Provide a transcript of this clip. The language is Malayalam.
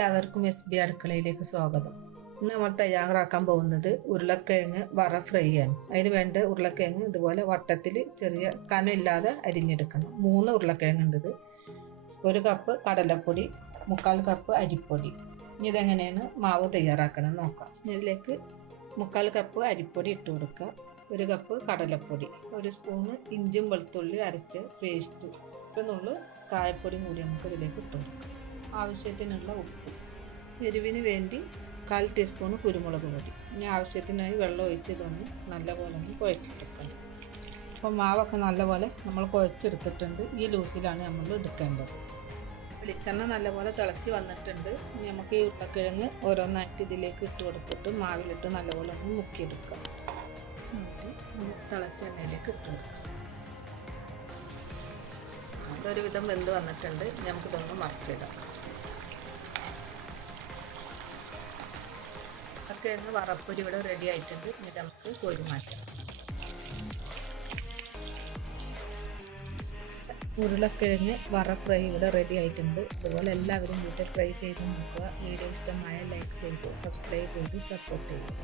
എല്ലാവർക്കും SB അടുക്കളയിലേക്ക് സ്വാഗതം. ഇന്ന് നമ്മൾ തയ്യാറാക്കാൻ പോകുന്നത് ഉരുളക്കിഴങ്ങ് വറ ഫ്രൈ ആണ്. അതിന് വേണ്ട ഉരുളക്കിഴങ്ങ് ഇതുപോലെ വട്ടത്തിൽ ചെറിയ കനമില്ലാതെ അരിഞ്ഞെടുക്കണം. 3 ഉരുളക്കിഴങ്ങ് ഉണ്ട്. 1 കപ്പ് കടലപ്പൊടി, 3/4 കപ്പ് അരിപ്പൊടി. ഇനി ഇതെങ്ങനെയാണ് മാവ് തയ്യാറാക്കണം നോക്കാം. ഇതിലേക്ക് 3/4 കപ്പ് അരിപ്പൊടി ഇട്ട് കൊടുക്കുക. 1 കപ്പ് കടലപ്പൊടി, 1 സ്പൂണ് ഇഞ്ചും വെളുത്തുള്ളി അരച്ച പേസ്റ്റ്, 1 നുള്ളു കായപ്പൊടിയും കൂടി നമുക്ക് ഇതിലേക്ക് ഇട്ട് കൊടുക്കാം. ആവശ്യത്തിനുള്ള ഉപ്പ്, എരിവിന് വേണ്ടി 1/4 ടീസ്പൂൺ കുരുമുളക് പൊടി. ഇനി ആവശ്യത്തിനായി വെള്ളം ഒഴിച്ച് ഇതൊന്ന് നല്ലപോലെ ഒന്ന് കുഴച്ചെടുക്കണം. അപ്പോൾ മാവൊക്കെ നല്ലപോലെ നമ്മൾ കുഴച്ചെടുത്തിട്ടുണ്ട്. ഈ ലൂസിലാണ് നമ്മൾ എടുക്കേണ്ടത്. വെളിച്ചെണ്ണ നല്ലപോലെ തിളച്ച് വന്നിട്ടുണ്ട്. ഇനി നമുക്ക് ഈ ഉരുളക്കിഴങ്ങ് ഓരോന്നായിട്ട് ഇതിലേക്ക് ഇട്ട് കൊടുത്തിട്ട് മാവിലിട്ട് നല്ലപോലെ ഒന്ന് മുക്കിയെടുക്കാം. തിളച്ച എണ്ണയിലേക്ക് ഇട്ട് കൊടുക്കാം. അതൊരു വിധം വെന്ത് വന്നിട്ടുണ്ട്. നമുക്കിതൊന്ന് മറിച്ചിടാം. ഉരുളക്കിഴങ്ങ് വറപ്പൊരി ഇവിടെ റെഡി ആയിട്ടുണ്ട്. ഇനി നമുക്ക് കോരി മാറ്റാം. ഉരുളക്കിഴങ്ങ് വറ ഫ്രൈ ഇവിടെ റെഡി ആയിട്ടുണ്ട്. അതുപോലെ എല്ലാവരും വീട്ടിൽ ട്രൈ ചെയ്ത് നോക്കുക. വീഡിയോ ഇഷ്ടമായ ലൈക്ക് ചെയ്ത് സബ്സ്ക്രൈബ് ചെയ്ത് സപ്പോർട്ട് ചെയ്യുക.